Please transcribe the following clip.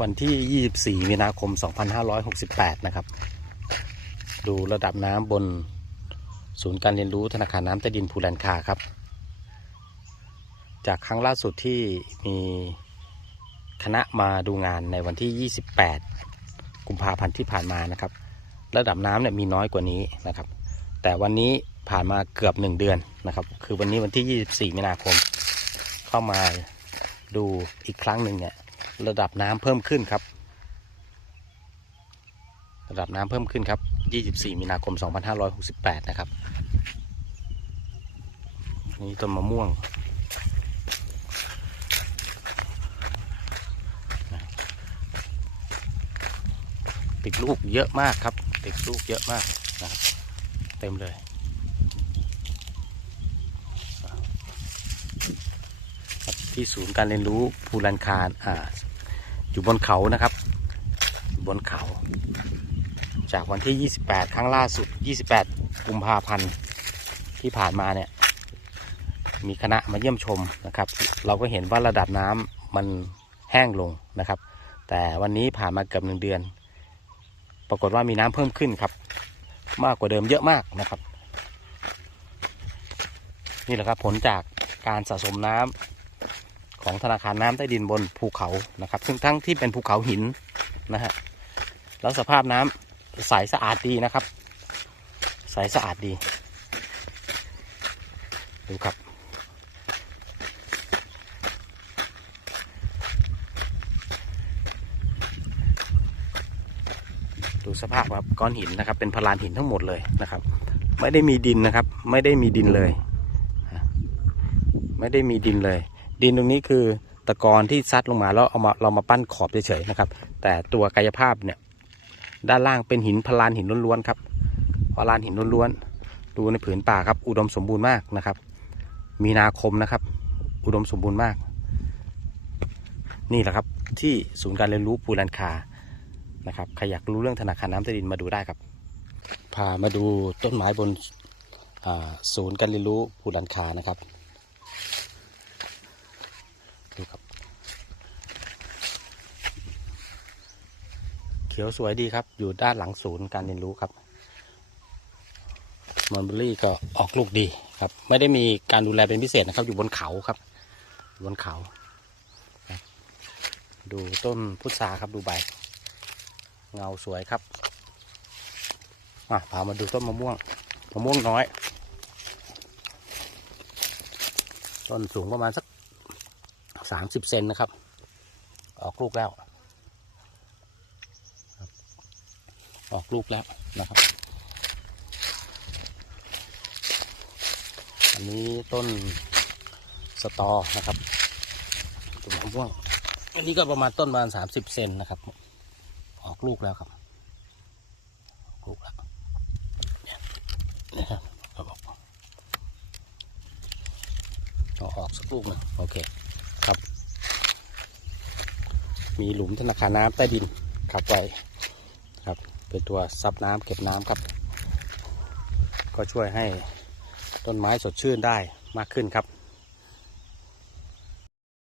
วันที่ 24 มีนาคม 2568 นะครับ ดูระดับน้ำบนศูนย์การเรียนรู้ธนาคารน้ำใต้ดินภูแลนคาครับ จากครั้งล่าสุดที่มีคณะมาดูงานในวันที่ 28 กุมภาพันธ์ที่ผ่านมานะครับ ระดับน้ำเนี่ยมีน้อยกว่านี้นะครับ แต่วันนี้ผ่านมาเกือบ 1 เดือนนะครับ คือวันนี้วันที่ 24 มีนาคม เข้ามาดูอีกครั้งหนึ่งเนี่ย ระดับน้ำเพิ่มขึ้นครับ ระดับน้ำเพิ่มขึ้นครับ 24 มีนาคม 2568 นะครับ นี่ต้นมะม่วง ติดลูกเยอะมากครับ ติดลูกเยอะมากนะครับเต็มเลยที่ศูนย์การเรียนรู้ภูลันคารอ่า อยู่บนเขานะครับ บนเขา จากวันที่ 28 ครั้งล่าสุด 28 กุมภาพันธ์ที่ผ่านมาเนี่ย มีคณะมาเยี่ยมชมนะครับ เราก็เห็นว่าระดับน้ำมันแห้งลงนะครับ แต่วันนี้ผ่านมาเกือบหนึ่งเดือน ปรากฏว่ามีน้ำเพิ่มขึ้นครับ มากกว่าเดิมเยอะมากนะครับ นี่แหละครับผลจากการสะสมน้ำ ของธนาคารน้ำใต้ดินบนภูเขานะครับ ซึ่งทั้งที่เป็นภูเขาหินนะฮะแล้วสภาพน้ำใสสะอาดดีนะครับ ใสสะอาดดี ดูครับ ดูสภาพครับก้อนหินนะครับ เป็นพลานหินทั้งหมดเลยนะครับ ไม่ได้มีดินนะครับ ไม่ได้มีดินเลย ไม่ได้มีดินเลย ดินตรงนี้คือตะกอนที่ซัดลงมาแล้วเอามาเรามาปั้นขอบเฉยๆนะครับ แต่ตัวกายภาพเนี่ยด้านล่างเป็นหินพลานหินล้วนๆครับพลานหินล้วนๆดูในผืนป่าครับ อุดมสมบูรณ์มากนะครับ มีนาคมนะครับ อุดมสมบูรณ์มาก นี่แหละครับที่ศูนย์การเรียนรู้ปูรันคานะครับใครอยากรู้เรื่องธนาคารน้ำใต้ดินมาดูได้ครับ พามาดูต้นไม้บนศูนย์การเรียนรู้ปูรันคานะครับ ดูครับ เขียวสวยดีครับ อยู่ด้านหลังศูนย์การเรียนรู้ครับมอนเบอรี่ก็ออกลูกดีครับ ไม่ได้มีการดูแลเป็นพิเศษนะครับ อยู่บนเขาครับ บนเขา ดูต้นพุทราครับดูใบ เงาสวยครับอะพามาดูต้นมะม่วงมะม่วงน้อย ต้นสูงประมาณสักสามสิบเซนนะครับ ออกลูกแล้วครับ ออกลูกแล้วนะครับ อันนี้ต้นสตอนะครับต้นมะม่วง อันนี้ก็ประมาณต้นประมาณสามสิบเซนนะครับ ออกลูกแล้วครับออกลูกแล้วนะครับเอออกเอาออกสักลูกหนึ่งโอเคครับ มีหลุมธนาคารน้ำใต้ดินขับไว้ครับ เป็นตัวซับน้ำเก็บน้ำครับ ก็ช่วยให้ต้นไม้สดชื่นได้มากขึ้นครับ